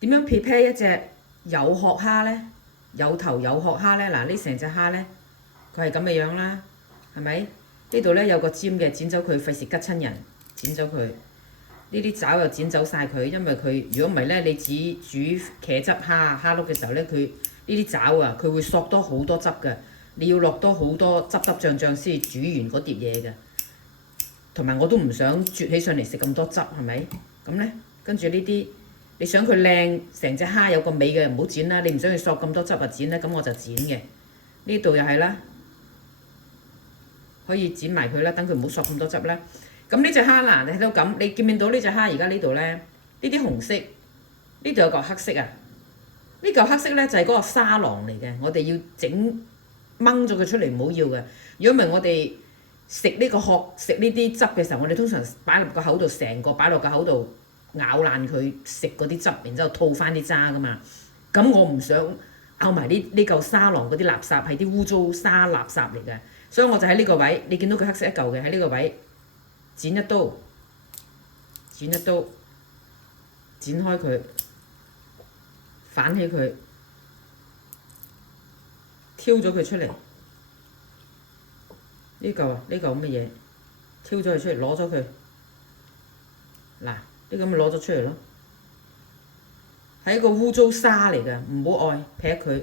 點樣 prepare 一隻有殼蝦呢？有頭有殼蝦呢？嗱，呢成隻蝦呢，佢係咁嘅樣啦，係咪？呢度呢有個尖嘅，剪走佢，費事吉親人，剪走佢。呢啲爪又剪走晒佢，因為佢如果唔係呢，你只煮茄汁蝦碌嘅時候呢，佢呢啲爪啊，佢會索多好多汁嘅，你要落多好多汁醬先煮完嗰碟嘢嘅。同埋我都唔想啜起上嚟食咁多汁，係咪？咁呢，跟住呢啲，你想佢靚，成隻蝦有個尾嘅唔好剪啦，你唔想佢索咁多汁啊剪咧，咁我就剪嘅。呢度又係啦，可以剪埋佢啦，等佢唔好索咁多汁啦。咁呢隻蝦嗱，你睇到咁，你見唔見到呢隻蝦而家呢度呢？呢啲紅色，呢度有嚿黑色啊！呢嚿黑色呢，就係嗰個沙囊嚟嘅，我哋要整掹咗佢出嚟，唔好要嘅。如果唔係我哋食呢個殼食呢啲汁嘅時候，我哋通常擺落個口度，成個擺落個口度咬爛佢，食嗰啲汁，然之後吐翻啲渣噶嘛。咁我唔想咬埋呢嚿沙囊嗰啲垃圾，係啲污糟沙垃圾嚟嘅，所以我就喺呢個位，你見到佢黑色一嚿嘅喺呢個位。剪一刀，剪一刀，剪開佢，反起佢，挑咗佢出嚟。呢嚿啊，呢嚿乜嘢？挑咗佢出嚟，攞咗佢。嗱，呢咁咪攞咗出嚟咯。係一個污糟沙嚟嘅，唔好愛劈佢。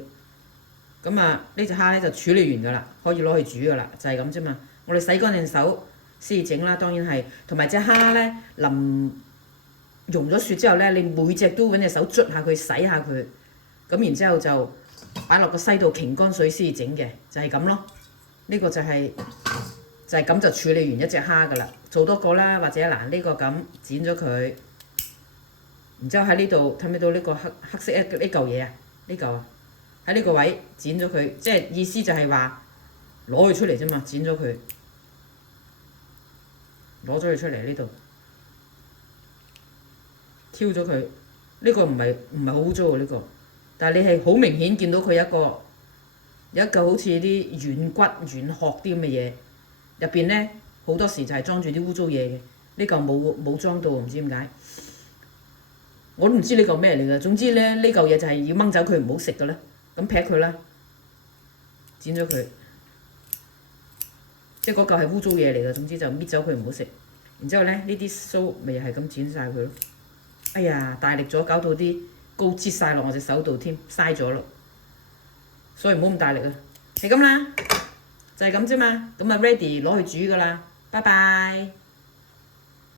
咁啊，呢隻蝦咧就處理完㗎啦，可以攞去煮㗎啦，就係咁啫嘛。我哋洗乾淨手。先整啦，當然係，同埋隻蝦呢，淋溶咗雪之後呢，你每隻都揾隻手捽下佢，洗下佢，咁然之後就擺落個西度擎乾水先整嘅，就係咁咯。呢個就係咁就處理完一隻蝦噶啦。做多個啦，或者嗱呢個咁剪咗佢，然之後喺呢度睇唔睇到呢個黑色呢嚿嘢啊？呢嚿啊，喺呢個位剪咗佢，即係意思就係話攞佢出嚟啫嘛，剪咗佢。攞咗佢出嚟呢度，挑咗佢。呢個唔係好污糟喎呢個，但係你係好明顯見到佢有一嚿好似啲軟骨軟殼啲咁嘅嘢，入邊呢好多時就係裝住啲污糟嘢嘅。呢嚿冇裝到，唔知點解，我都唔知呢嚿咩嚟嘅。總之呢，呢嚿嘢就係要掹走佢，唔好食嘅啦。咁劈佢啦，剪咗佢。即係嗰嚿係污糟嘢嚟嘅，總之就搣走佢唔好食。然之後咧，呢啲鬚咪係咁剪晒佢咯。哎呀，大力咗，搞到啲膏擠晒落我隻手度添，嘥咗咯。所以唔好咁大力啊，係咁啦，就係咁啫嘛。咁啊 ready 攞去煮噶啦，拜拜。